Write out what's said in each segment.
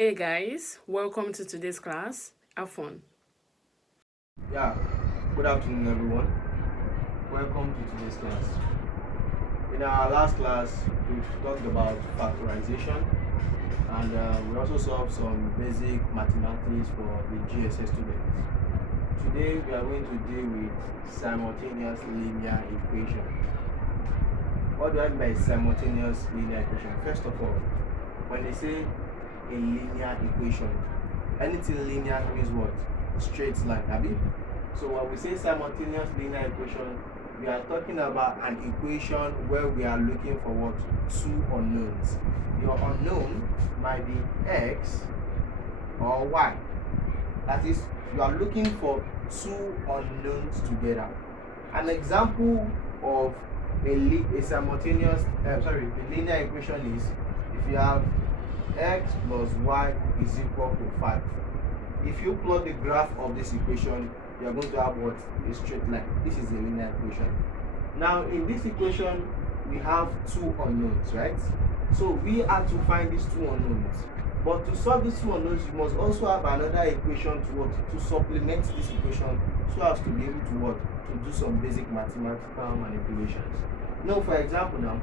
Hey guys, welcome to today's class. Have fun. Yeah, good afternoon, everyone. Welcome to today's class. In our last class, we've talked about factorization and we also solved some basic mathematics for the JSS students. Today, we are going to deal with simultaneous linear equation. What do I mean by simultaneous linear equation? First of all, when they say a linear equation, anything linear means what? Straight line, abi? So when we say simultaneous linear equation, we are talking about an equation where we are looking for what? Two unknowns. Your unknown might be x or y. That is, you are looking for two unknowns together. An example of a simultaneous, a linear equation is if you have x plus y is equal to 5. If you plot the graph of this equation, you are going to have what? A straight line. This is a linear equation. Now, in this equation, we have two unknowns, right? So we have to find these two unknowns. But to solve these two unknowns, you must also have another equation to what? To supplement this equation so as to be able to what? To do some basic mathematical manipulations. Now, for example, now,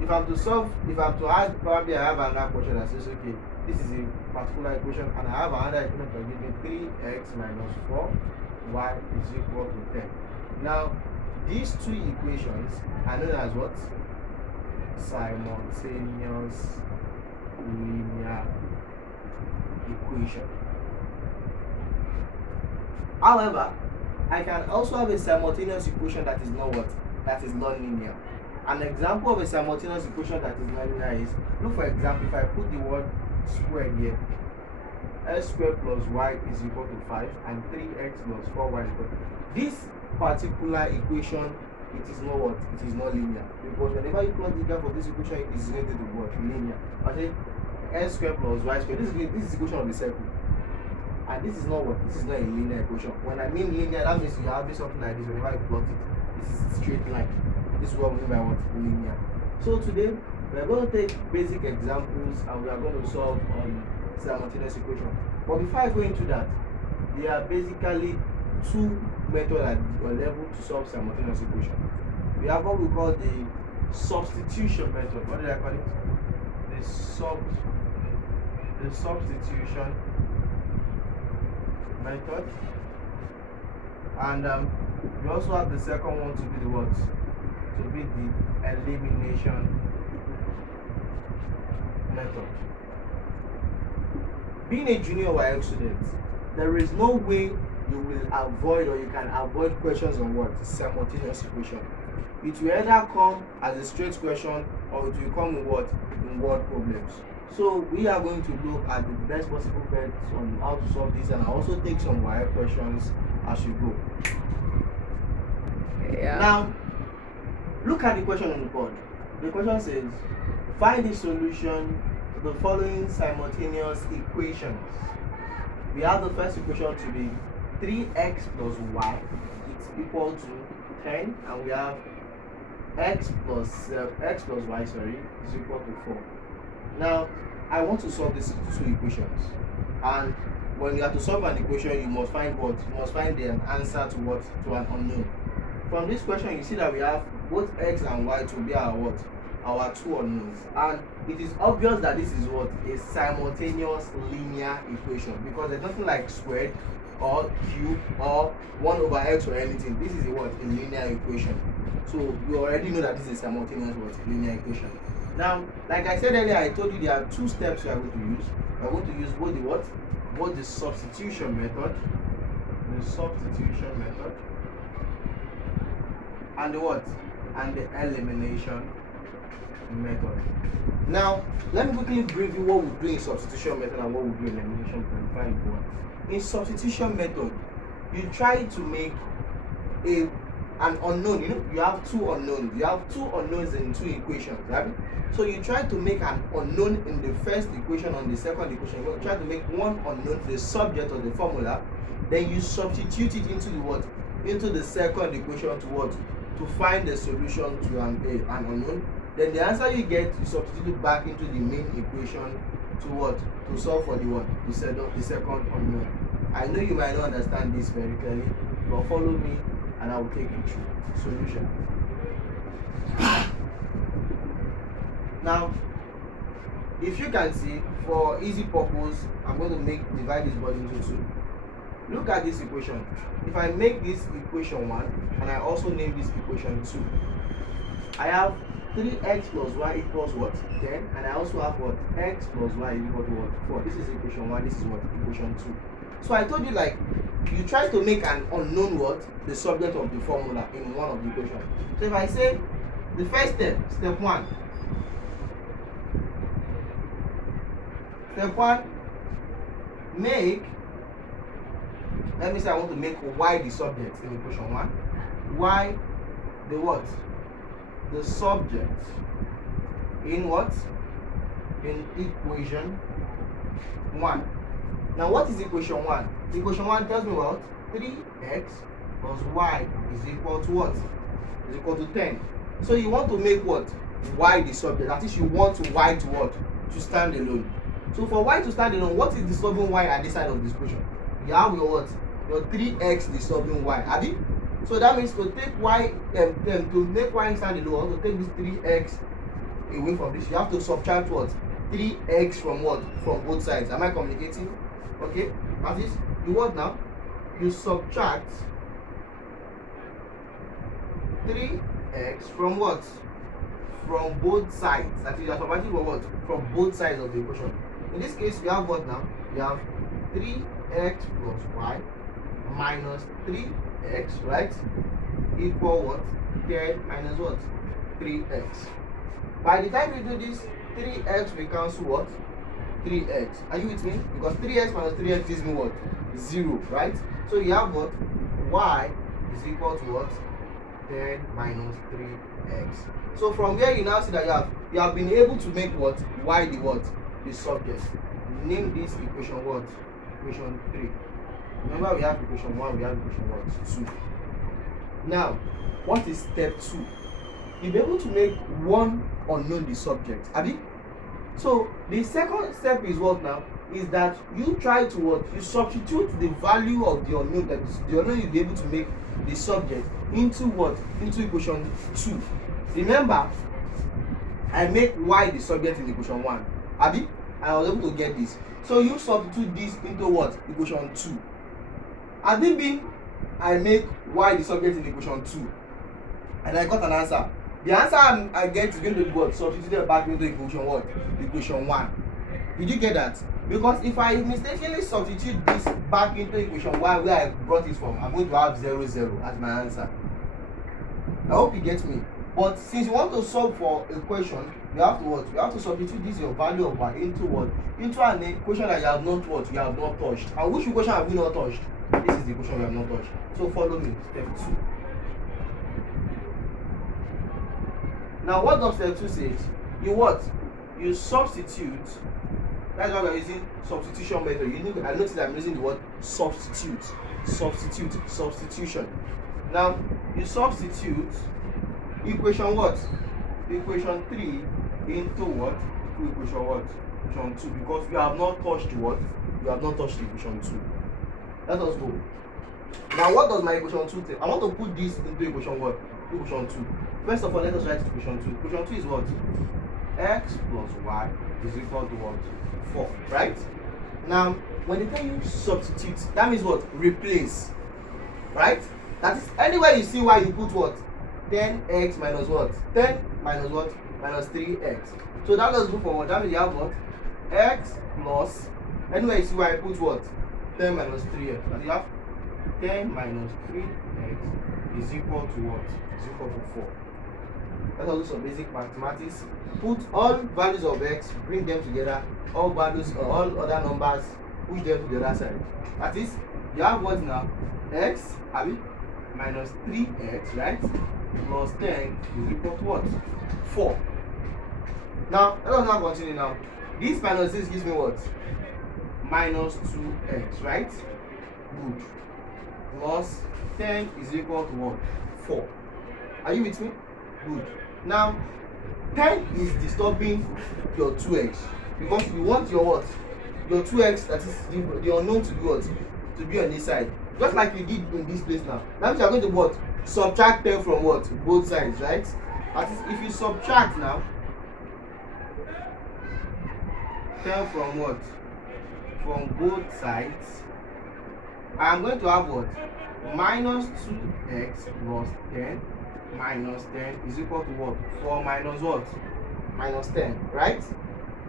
if I'm to add, probably I have another question that says, okay, this is a particular equation, and I have another equation that gives me 3x minus 4 y is equal to 10. Now, these two equations are known as what? Simultaneous linear equation. However, I can also have a simultaneous equation that is not what? That is non-linear. An example of a simultaneous equation that is non-linear is, look, for example, if I put the word squared here, x squared plus y is equal to 5 and 3x plus 4y is equal to 5. This particular equation, it is not what? It is not linear, because whenever you plot the graph of this equation, it is related to what? Linear. I say x squared plus y squared, this is the equation of the circle, and this is not what? This is not a linear equation. When I mean linear, that means you have something like this. Whenever you plot it, this is a straight line. This is what we mean by what? Linear. So today we are going to take basic examples and we are going to solve simultaneous equation. But before I go into that, there are basically two methods at your level to solve simultaneous equation. We have what we call the substitution method. What did I call it? The substitution method. And we also have the second one to be the what? To be the elimination method. Being a junior WAEC student, there is no way you will avoid or you can avoid questions on what? Simultaneous equation. It will either come as a straight question or it will come in what? In word problems. So we are going to look at the best possible bets on how to solve this, and I'll also take some WAEC questions as you go. Yeah. Now, look at the question on the board. The question says, find the solution to the following simultaneous equations. We have the first equation to be 3x plus y is equal to 10, and we have x plus y is equal to 4. Now, I want to solve these two equations, and when you have to solve an equation, you must find what? You must find the answer to what? To an unknown. From this question, you see that we have both x and y to be our what? Our two unknowns, and it is obvious that this is what? A simultaneous linear equation, because there's nothing like squared or cube or 1 over x or anything. This is a what? A linear equation. So you already know that this is a simultaneous what? Linear equation. Now, like I said earlier, I told you there are two steps we are going to use. We are going to use both the what? Both the substitution method, and the what? And the elimination method. Now, let me quickly review what we do in substitution method and what we do in elimination method. In substitution method, you try to make an unknown. You have two unknowns. You have two unknowns in two equations, right? So you try to make an unknown in the first equation. On the second equation, you try to make one unknown the subject of the formula. Then you substitute it into the what? Into the second equation to what? To find the solution to an unknown. Then the answer you get, you substitute it back into the main equation to what? To solve for the what? The second unknown. I know you might not understand this very clearly, but follow me and I will take you through solution. Now, if you can see, for easy purpose, I'm going to divide this body into two. Look at this equation. If I make this equation 1 and I also name this equation 2, I have 3x plus y equals what? 10, and I also have what? X plus y equals what? 4. This is equation 1, this is what? Equation 2. So I told you, like, you try to make an unknown what? The subject of the formula in one of the equations. So if I say the first step 1, make, let me say I want to make y the subject in equation 1, y the what? The subject in what? In equation 1. Now what is equation 1? Equation 1 tells me what? 3x plus y is equal to what? Is equal to 10. So you want to make what? Y the subject. That is, you want y to what? To stand alone. So for y to stand alone, what is disturbing y at this side of this equation? You have your what? Your 3x disturbing y. Abi? So that means to take y, to make y stand alone, to take this 3x away from this, you have to subtract what? 3x from what? From both sides. Am I communicating? Okay? That is, you what now? You subtract 3x from what? From both sides. That is, you are subtracting from what? From both sides of the equation. In this case, you have what now? You have 3x plus y minus 3x, right? Equal what? 10 minus what? 3x. By the time you do this, 3x will cancel what? 3x. Are you with me? Because 3x minus 3x gives me what? 0, right? So you have what? Y is equal to what? 10 minus 3x. So from here you now see that you have been able to make what? Y the what? The subject. Name this equation what? Equation 3. Remember, we have equation 1, we have equation what? 2. Now, what is step 2? You'll be able to make one unknown the subject. Abi? So the second step is what now? Is that you try to what? You substitute the value of the unknown, that is the unknown you'll be able to make the subject into what? Into equation 2. Remember, I make y the subject in equation 1. Abi? And I was able to get this. So you substitute this into what? Equation 2. Has it been I make y the subject in equation 2 and I got an answer? The answer I get is going to be what? Substituted back into equation what? Equation 1. Did you get that? Because if I mistakenly substitute this back into equation 1 where I brought it from, I'm going to have 0, 0 as my answer. I hope you get me. But since you want to solve for a equation, you have to what? You have to substitute this your value of y into what? Into an equation that you have not what? You have not touched. And which equation have we not touched? This is the equation we have not touched. So follow me. Step 2. Now what does step 2 say? You what? You substitute. That's why we're using substitution method. I notice I'm using the word substitute. Substitution. Now you substitute equation what? Equation 3 into what? Equation what? Equation 2. Because you have not touched what? You have not touched equation 2. Let us go. Now what does my equation 2 take? I want to put this into equation what? Equation 2. First of all, let us write equation 2. Equation 2 is what? X plus y is equal to what? 4. Right? Now, when they tell you substitute, that means what? Replace. Right? That is, anywhere you see y, you put what? 10x minus what? 10 minus what? Minus 3x. So that does go for what? That means you have what? X plus, anywhere you see y, you put what? 10 minus 3x. And you have 10 minus 3x is equal to what? Is equal to 4. Let's also some basic mathematics. Put all values of x, bring them together. All values, all other numbers, push them to the other side. That is, you have what now? X, minus 3x, right? Plus 10 is equal to what? 4. Now, let us now continue now. This minus 6 gives me what? Minus 2x, right? Good. Plus 10 is equal to what? 4. Are you with me? Good. Now, 10 is disturbing your 2x. because we want your what? Your 2x, that is the unknown, to be what? To be on this side. Just like you did in this place now. That means you are going to what? Subtract 10 from what? Both sides, right? That is, if you subtract now 10 from what? From both sides, I am going to have what? Minus 2x plus 10 minus 10 is equal to what? 4 minus what? Minus 10, right?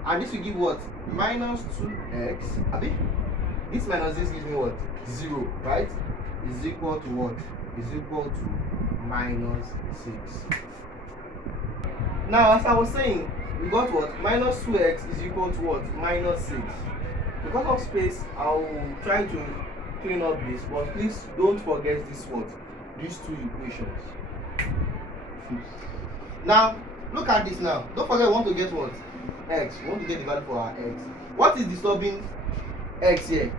And this will give what? Minus 2x. Abi? This minus this gives me what? 0, right? Is equal to what? Is equal to minus 6. Now, as I was saying, we got what? Minus 2x is equal to what? Minus 6. Because of space, I will try to clean up this, but please don't forget this what? These two equations. Now, look at this now. Don't forget we want to get what? X. We want to get the value for our x. What is disturbing x here?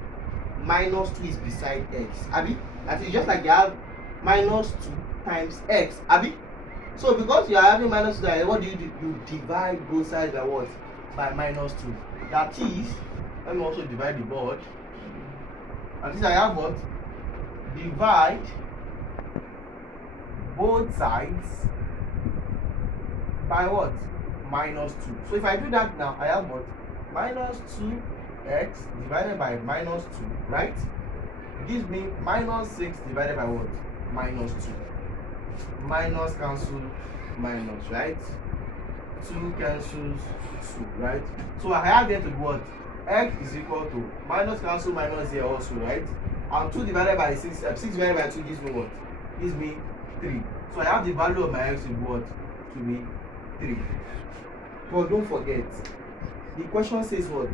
Minus 2 is beside x. Abi? That is just like you have minus 2 times x. Abi? So because you are having minus 2, what do? You divide both sides by what? By minus 2. That is, let me also divide the board. And this I have what? Divide both sides by what? Minus 2. So if I do that now, I have what? Minus 2x divided by minus 2, right? Gives me minus 6 divided by what? Minus 2. Minus cancel minus, right? 2 cancels 2, right? So I have here to do what? X is equal to minus cancel minus here also, right? And 2 divided by 6, 6 divided by 2 gives me what? Gives me 3. So I have the value of my x to be what? To be 3. But don't forget, the question says what?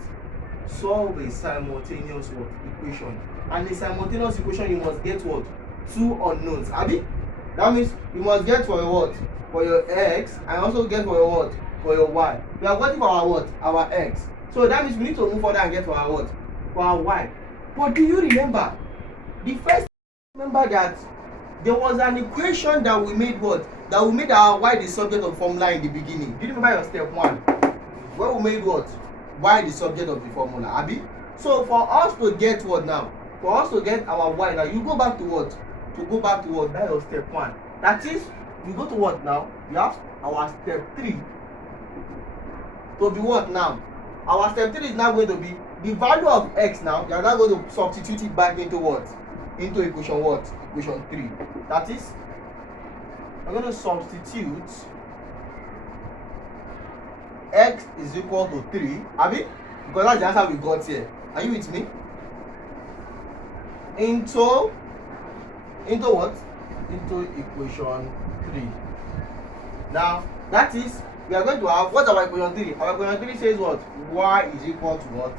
Solve a simultaneous what? Equation. And a simultaneous equation, you must get what? 2 unknowns. Abi? That means you must get for your what? For your x, and also get for your what? For your y. We are getting for our what? Our x. So that means we need to move further and get for our what? For our y. But do you remember? Remember that there was an equation that we made what? That we made our y the subject of formula in the beginning. Do you remember your step 1? Where we made what? Y the subject of the formula. Abi? So for us to get what now? For us to get our y now, you go back to what? To go back to what? That was step 1. That is, you go to what now? You have our step 3 to be what now? Our step 3 is now going to be the value of x now. You are now going to substitute it back into what? Into equation what? Equation 3. That is, I'm going to substitute x is equal to 3. Abi? Because that's the answer we got here. Are you with me? Into what? Into equation 3. Now, that is, we are going to have, what's our equation 3? Our equation 3 says what? Y is equal to what?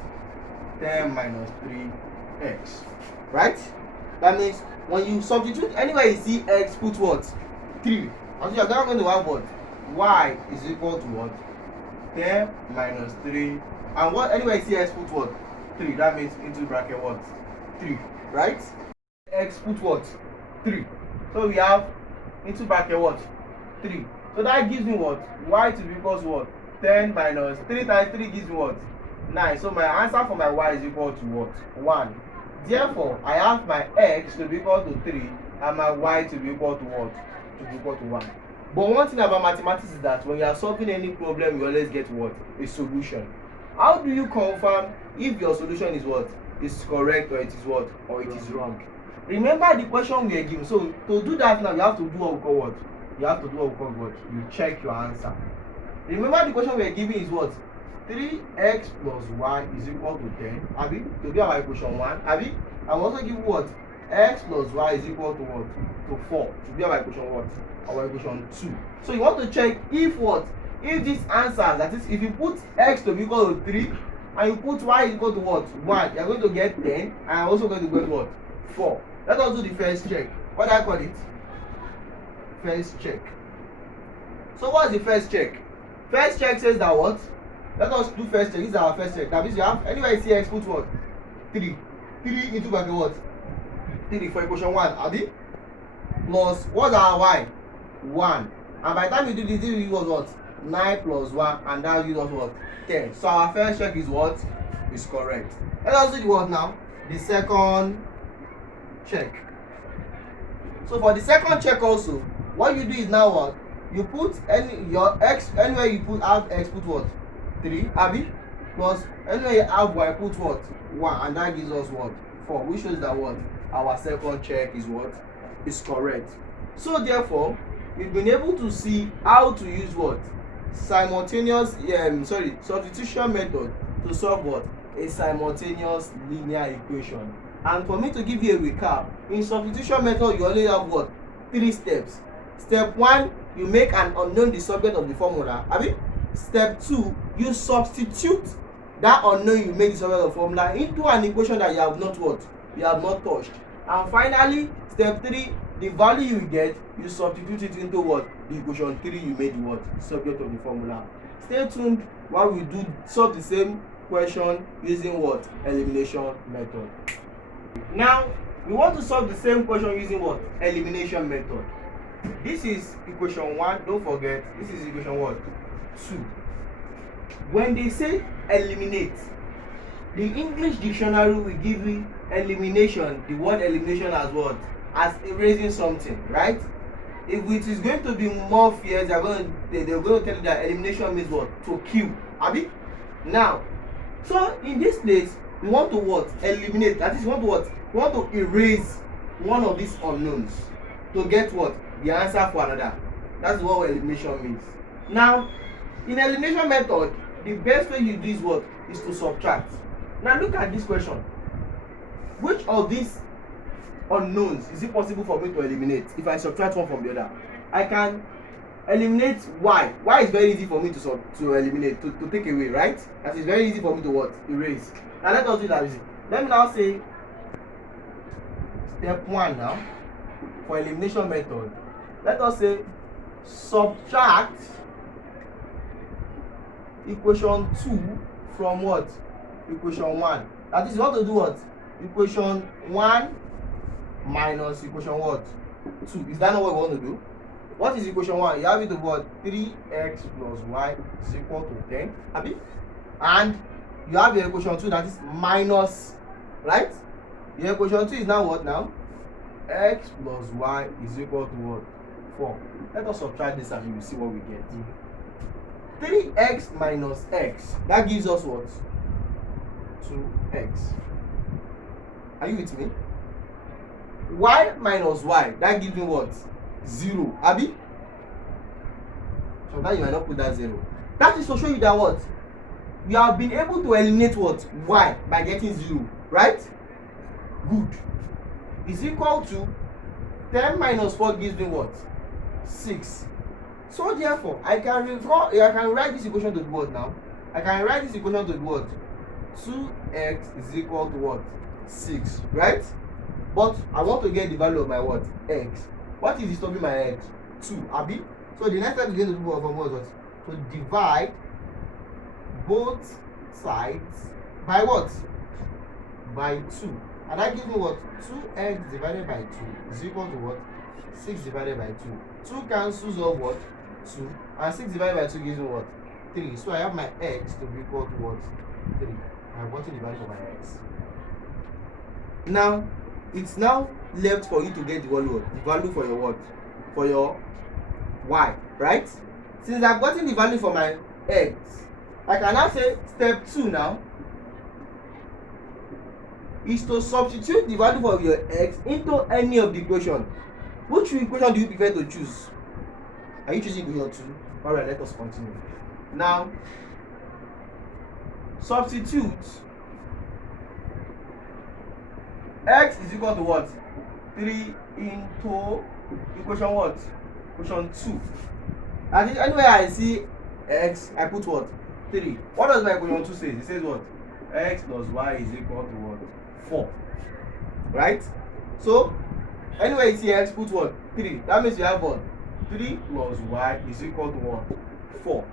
10 minus 3x. Right? That means when you substitute anywhere you see x, put what? 3. And so you are now going to have what? Y is equal to what? 10 minus 3. And what? Anywhere you see x, put what? 3. That means into bracket what? 3. Right? X put what? 3. So we have into bracket what? 3. So that gives me what? Y to be equals what? 10 minus 3 times 3 gives me what? 9. So my answer for my y is equal to what? 1. Therefore, I have my x to be equal to 3 and my y to be equal to what? To be equal to 1. But one thing about mathematics is that when you are solving any problem, you always get what? A solution. How do you confirm if your solution is what? Is correct, or it is what? Or it is wrong? Remember the question we are given. So to do that now, you have to do what we call what? You have to do what we call what? You check your answer. Remember the question we are given is what? 3x plus y is equal to 10. Abi? To be our equation 1. Abi? And we also give what? X plus y is equal to what? To 4. To be our equation what? Our equation 2. So you want to check if what? If this answer, that is, if you put x to be equal to 3 and you put y is equal to what? 1, you are going to get 10 and also going to get what? 4. Let us do the first check. What do I call it? First check. So what's the first check? First check says that what? Let us do first check. This is our first check. That means you have, anywhere you see x, put what? 3. 3 into bracket what? 3 for equation 1. Abi? Plus, what's our y? 1. And by the time you do this, this equals what? 9 plus 1, and that gives us what? 10. So our first check is what? Is correct. Let us do the what now? The second check. So for the second check also, what you do is now what? You put your x, anywhere you put half x, put what? 3, abi? Plus anywhere you have y, put what? 1, and that gives us what? 4, which shows that what? Our second check is what? Is correct. So therefore, we've been able to see how to use what? Simultaneous substitution method to solve what? A simultaneous linear equation. And for me to give you a recap, in substitution method you only have what? 3 steps. Step 1, you make an unknown the subject of the formula, abi? Step 2, you substitute that unknown you make the subject of the formula into an equation that you have not what? You have not touched. And finally, step 3, the value you get, you substitute it into what? The equation 3 you made the what? Subject of the formula. Stay tuned while we do solve the same question using what? Elimination method. Now, we want to solve the same question using what? Elimination method. This is equation 1, don't forget, this is equation what? 2. When they say eliminate, the English dictionary will give you elimination, the word elimination as what? As erasing something, right? If it is going to be more fierce, they're going to tell you that elimination means what? To kill, abi? Now, so in this place, we want to what? Eliminate. That is, we want to what? We want to erase one of these unknowns to get what? The answer for another. That's what elimination means. Now, in elimination method, the best way you do is what? Is to subtract. Now look at this question. Which of these unknowns is it possible for me to eliminate if I subtract one from the other? I can eliminate y. Y is very easy for me to eliminate, to take away, right? That is very easy for me to what? Erase. Now let us do that easy. Let me now say step 1 now for elimination method. Let us say subtract equation 2 from what? Equation 1. That is, you want to do what? Equation 1 minus equation what? 2. Is that not what we want to do? What is equation 1? You have it to what? 3x plus y is equal to 10. Abi? And you have your equation 2 that is minus, right? Your equation 2 is now what now? X plus y is equal to what? 4. Let us subtract this and you will see what we get. 3x minus x, that gives us what? 2x. Are you with me? Y minus y, that gives me what? 0. Abi? So now you might not put that 0. That is to show you that what? We have been able to eliminate what? Y by getting 0, right? Good. Is equal to 10 minus 4 gives me what? 6. So therefore, I can write this equation to be what now? I can write this equation to be what? 2x is equal to what? 6, right? But I want to get the value of my what? X. What is disturbing my x? 2, abi? So the next step is going to do what? To divide both sides by what? By 2. And that gives me what? 2x divided by 2 is equal to what? 6 divided by 2. 2 cancels off what? 2. And 6 divided by 2 gives me what? 3. So I have my x to be equal to what? 3. I'm wanting the value for my x. Now, it's now left for you to get the value for your what? For your y, right? Since I've gotten the value for my x, I can now say step 2 now is to substitute the value for your x into any of the equation. Which equation do you prefer to choose? Are you choosing equation 2? Alright, let us continue. Now, substitute x is equal to what? 3 into equation what? Equation 2. And anywhere I see x, I put what? 3. What does my equation 2 say? It says what? X plus y is equal to what? 4. Right? So, anywhere you see x, put what? 3. That means you have what? 3 plus y is equal to what? 4.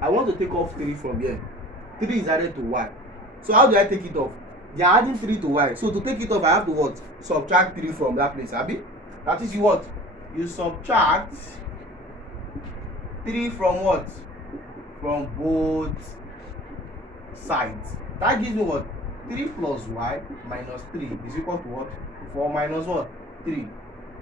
I want to take off 3 from here. 3 is added to y. So how do I take it off? They are adding 3 to y. So to take it off, I have to what? Subtract 3 from that place. Abi? That is you what? You subtract 3 from what? from both sides. That gives me what? 3 plus y minus 3 is equal to what? 4 minus what? 3.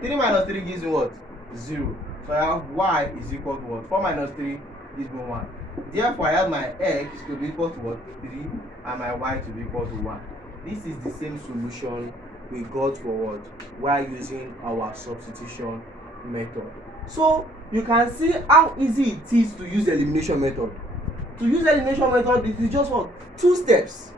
3 minus 3 gives me what? 0. So I have y is equal to what? 4 minus 3 gives me 1. Therefore, I have my x to be equal to what? 3 and my y to be equal to 1. This is the same solution we got for what? While using our substitution method. So you can see how easy it is to use the elimination method. To use the elimination method, it is just what? 2 steps.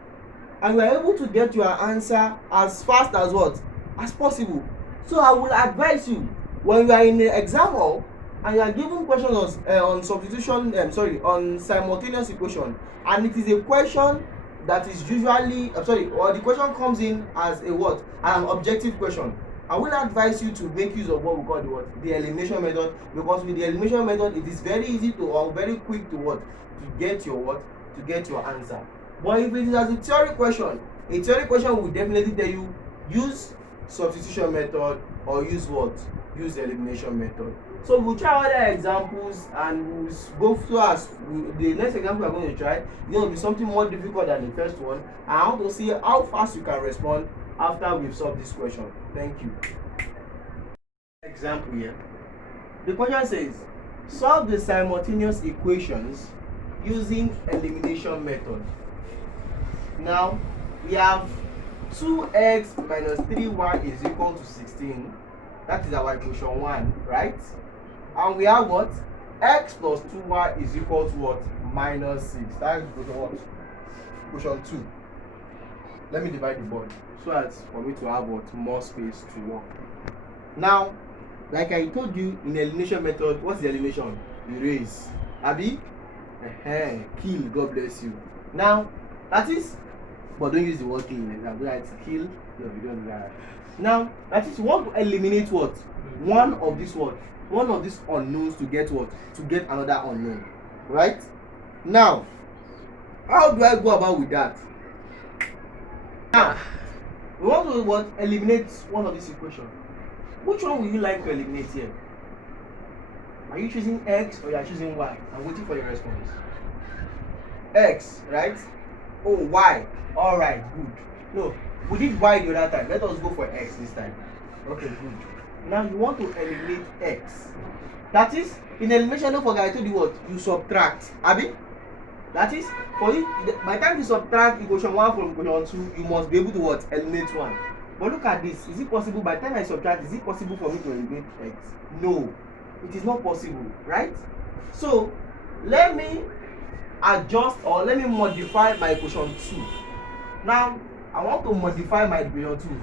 And you are able to get your answer as fast as what? As possible. So I will advise you, when you are in the exam hall and you are given questions on substitution, on simultaneous equation, and it is a question that is usually, or the question comes in as a what? An objective question. I will advise you to make use of what we call the what? The elimination method, because with the elimination method, it is very easy to, or very quick to what? To get your what? To get your answer. But if it is as a theory question will definitely tell you use substitution method or use what? Use the elimination method. So we'll try other examples and we'll go through the next example we're going to try. It's going to be something more difficult than the first one. And I want to see how fast you can respond after we've solved this question. Thank you. Example here. The question says, solve the simultaneous equations using elimination method. Now we have 2x minus 3y is equal to 16. That is our equation 1, right? And we have what? X plus 2y is equal to what? Minus 6. That is equation what? Equation 2. Let me divide the board so as for me to have what? More space to work. Now, like I told you in the elimination method, what's the elimination? Erase. Abi? Kill. God bless you. Now, that is, but don't use the word kill in example. That's kill. No, we don't do that. Now, that is, want to eliminate what? One of these what? One of these unknowns to get what? To get another unknown. Right? Now, how do I go about with that? Now, we want to what? Eliminate one of these equations. Which one would you like to eliminate here? Are you choosing X or you are choosing Y? I'm waiting for your response. X, right? Oh, Y. Alright, good. No, we did Y the other time. Let us go for X this time. Okay, good. Now you want to eliminate X. That is, in elimination, don't forget I told you what? You subtract. Abi? That is, for you, by the time you subtract equation 1 from equation 2, you must be able to what? Eliminate 1. But look at this. Is it possible, by the time I subtract, is it possible for me to eliminate X? No. It is not possible, right? So, let me adjust or let me modify my equation 2. Now, I want to modify my equation 2.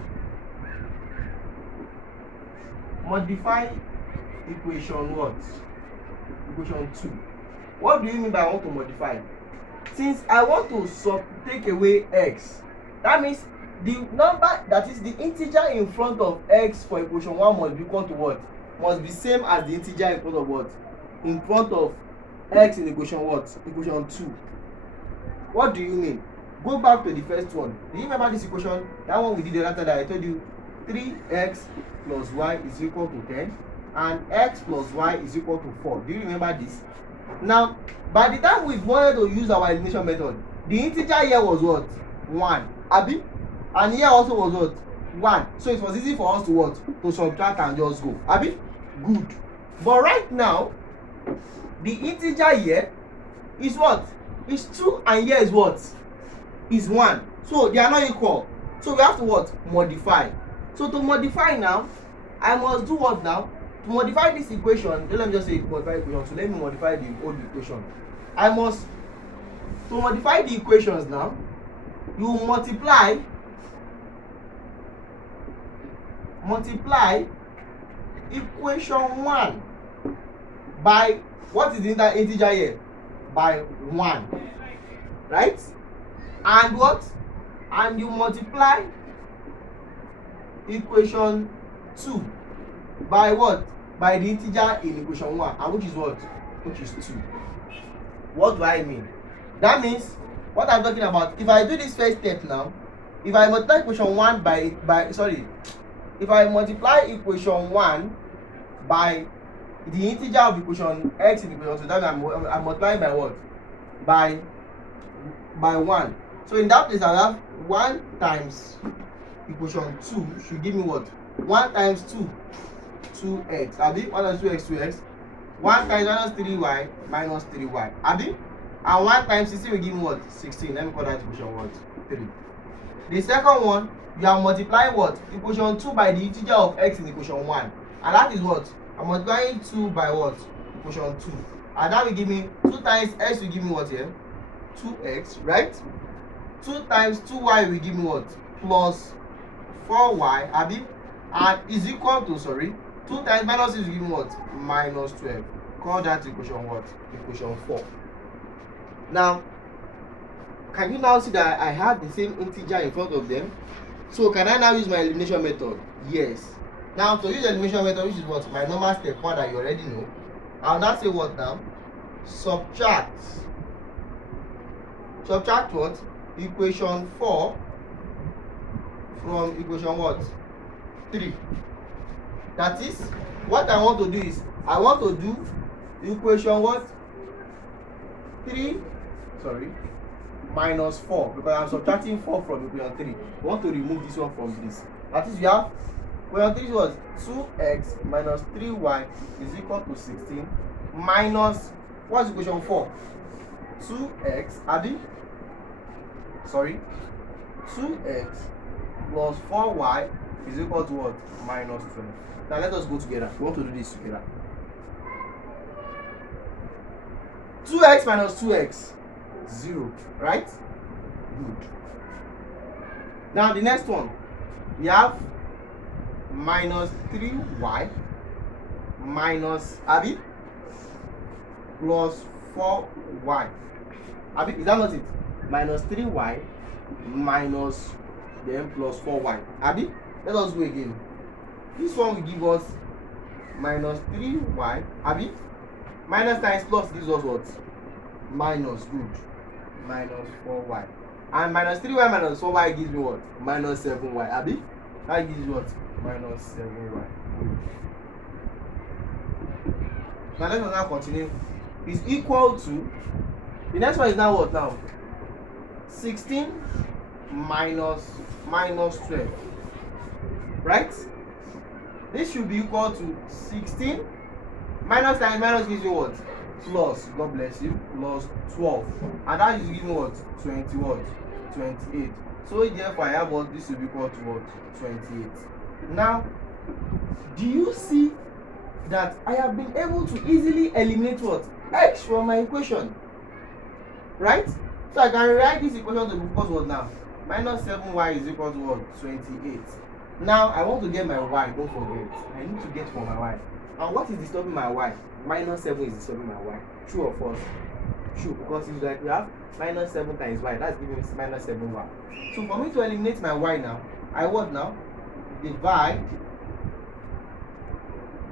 Modify equation what? Equation 2. What do you mean by I want to modify? Since I want to take away X, that means the number, that is the integer in front of X for equation 1 must be equal to what? Must be same as the integer in front of what? In front of X in equation what? Equation 2. What do you mean? Go back to the first one. Do you remember this equation? That one we did the other time that I told you 3x plus y is equal to 10 and x plus y is equal to 4. Do you remember this? Now, by the time we wanted to use our elimination method, the integer here was what? 1. Abi? And here also was what? 1. So it was easy for us to what? To subtract and just go. Abi? Good. But right now, the integer here is what? Is 2 and here is what? Is 1. So they are not equal. So we have to what? Modify. So to modify now, I must do what now? To modify this equation, let me just say modify equation. So let me modify the old equation. I must, to modify the equations now, you multiply equation 1 by, what is the integer here? By 1. Right? And what? And you multiply equation 2 by what? By the integer in equation 1, and which is what? Which is 2. What do I mean? That means, what I'm talking about, if I do this first step now, if I multiply equation 1 if I multiply equation 1 by the integer of equation x in equation 2, that means I'm multiplying by what? by 1. So in that place I have 1 times equation 2 should give me what? 1 times 2, 2x. Abi 1 times 2x, 2x. 1 times minus 3y minus 3y. Abi, and 1 times 16 will give me what? 16. Let me call that equation what? 3. The second one, you are multiplying what? Equation 2 by the integer of x in equation 1. And that is what? I'm multiplying 2 by what? Equation 2. And that will give me 2 times x will give me what here? 2x, right? 2 times 2y will give me what? Plus 4y, abi, and is equal to, 2 times minus 6 will give me what? Minus 12. Call that equation what? Equation 4. Now, can you now see that I have the same integer in front of them? So can I now use my elimination method? Yes. Now to use the elimination method, which is what? My normal step 1 that you already know, I'll now say what now? Subtract what? Equation 4 from equation what? 3. That is, what I want to do is, I want to do equation what? 3, minus 4, because I'm subtracting 4 from equation 3. I want to remove this one from this. That is, we have equation 3 was 2x minus 3y is equal to 16 minus, what's equation 4? 2x, abi? 2x plus 4y is equal to what? Minus 12. Now let us go together. We want to do this together. 2x minus 2x, 0, right? Good. Now the next one, we have minus 3y minus, abi, plus 4y. Abi, is that not it? Minus 3y minus then plus 4y. Abi, let us go again. This one will give us minus 3y. Abi, minus times plus gives us what? Minus, good. Minus 4y. And minus 3y minus 4y gives me what? Minus 7y. Abi, that gives what? Minus 7y. Now let us now continue. Is equal to, the next one is now what now? 16 minus 12, right? This should be equal to 16 minus times minus gives you what? Plus, God bless you, plus 12, and that is giving what? 28. So therefore I have what? This will be equal to what? 28. Now, do you see that I have been able to easily eliminate what? X from my equation, right? So I can rewrite this equation to because what now? Minus 7y is equal to what? 28. Now I want to get my y, don't forget. I need to get for my y. And what is disturbing my y? Minus 7 is disturbing my y. True or false? True, because it's like we have minus 7 times y. That's giving us minus 7y. So for me to eliminate my y now, I what now? Divide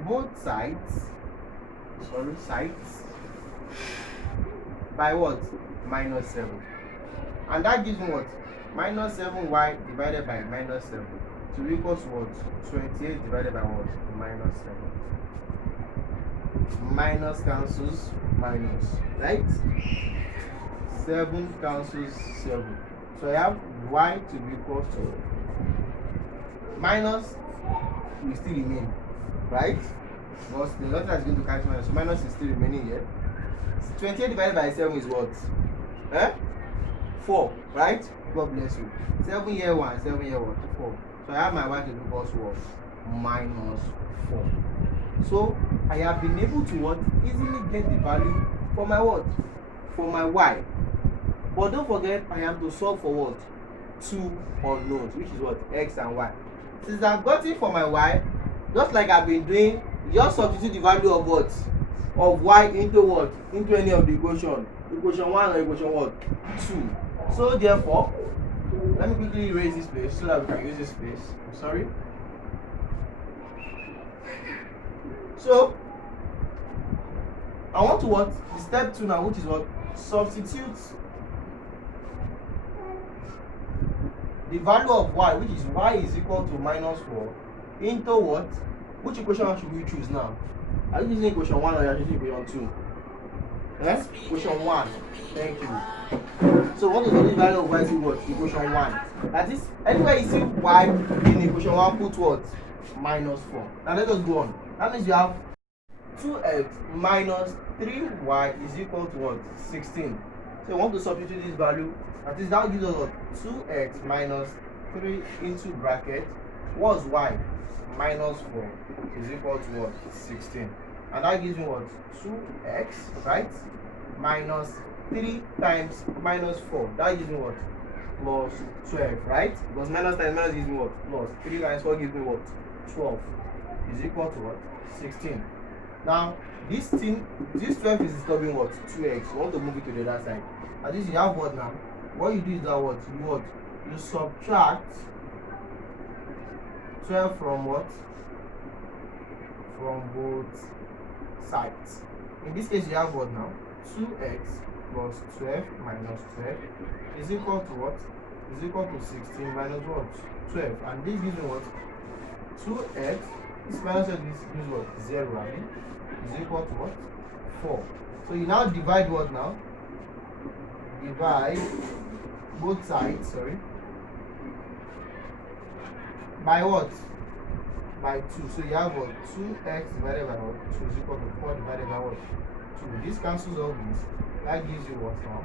both sides by what? Minus 7. And that gives me what? Minus 7y divided by minus 7 to equal to what? 28 divided by what? Minus 7. Minus cancels minus, right? 7 cancels 7. So I have y to be equal to minus will still remain, right? Because the nothing is going to cancel minus, so minus is still remaining here. 28 divided by 7 is what? 4, right? God bless you. 7 here 1, 7 here what? 4. So I have my y to be equal to what? Minus 4. So I have been able to what? Easily get the value for my what? For my y. But don't forget, I am to solve for what? 2 unknowns, which is what? X and y. Since I've got it for my y, just like I've been doing, just substitute the value of what? Of y into what? Into any of the equation. Equation 1 or equation what? 2. So therefore, let me quickly erase this place so that we can use this place. I'm sorry. So I want to what? The step 2 now, which is what? Substitute the value of y, which is y is equal to minus 4, into what? Which equation should we choose now? Are you using equation 1 or are you using equation 2? Equation 1. Thank you. So we want to solve the value of y is equal to equation 1. That is, anywhere you see y in equation 1, put what? -4. Now let us go on. That means you have 2x minus 3y is equal to what? 16. So we want to substitute this value. That is, that gives us what? 2x minus 3 into bracket. What's y? -4 is equal to what? 16. And that gives me what? 2x, right? Minus 3 times -4. That gives me what? Plus 12, right? Because minus times minus gives me what? Plus 3 times 4 gives me what? 12 is equal to what? 16. Now, this 12 is disturbing what? 2x. You want to move it to the other side. At least you have what now? What you do is that what? You subtract 12 from what? From both sides. In this case, you have what now? 2x plus 12 minus 12 is equal to what? Is equal to 16 minus what? 12. And this gives me what? 2x. This minus 12 gives what? 0, right? Is equal to what? 4. So you now divide what now? Divide both sides, sorry, by what? By 2. So you have what? 2x divided by what? 2 is equal to 4 divided by what? 2. This cancels all this. That gives you what now?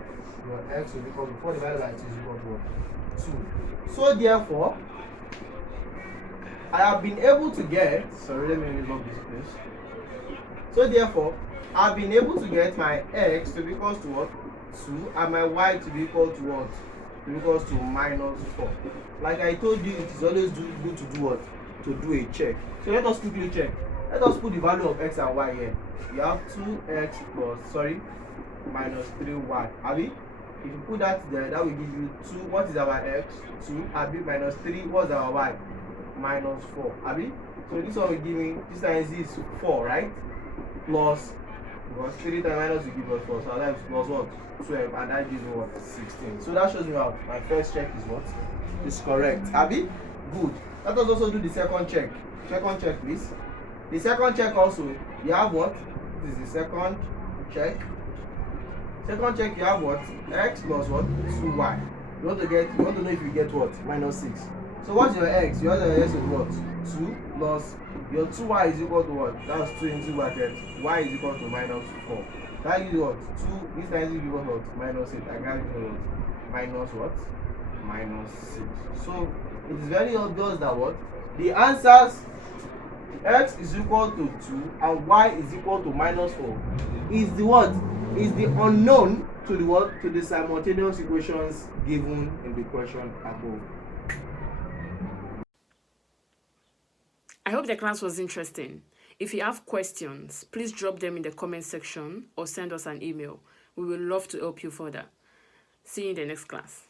Your x will be equal to 4 divided by 2 is equal to what? 2. So therefore, I have been able to get, sorry, let me remove this place. So therefore, I've been able to get my x to be equal to what? 2, and my y to be equal to what? To be equal to -4. Like I told you, it is always good to do what? To do a check. So let us quickly check. Let us put the value of x and y here. You have 2x minus 3y. Abi? If you put that there, that will give you 2. What is our x? 2. Abi minus 3. What's our y? -4. Abi? So this one will give me, this times is 4, right? Plus, because 3 times minus will give us 4. So that is plus what? 12. And that gives me what? 16. So that shows me what? My first check is what? Is correct. Abi? Good. Let us also do the second check. Second check, please. The second check also, you have what? This is the second check. Second check, you have what? X plus what? 2y. You want to know if you get what? -6. So what's your x? Your x is what? 2 plus your 2y is equal to what? That's 2 into bracket. Y is equal to -4. That gives you what? 2. This time is equal to what? -8. I got you what? Minus what? -6. So it is very obvious that what? The answers x is equal to 2 and y is equal to -4 is the what? Is the unknown to the what? To the simultaneous equations given in the question above. I hope the class was interesting. If you have questions, please drop them in the comment section or send us an email. We will love to help you further. See you in the next class.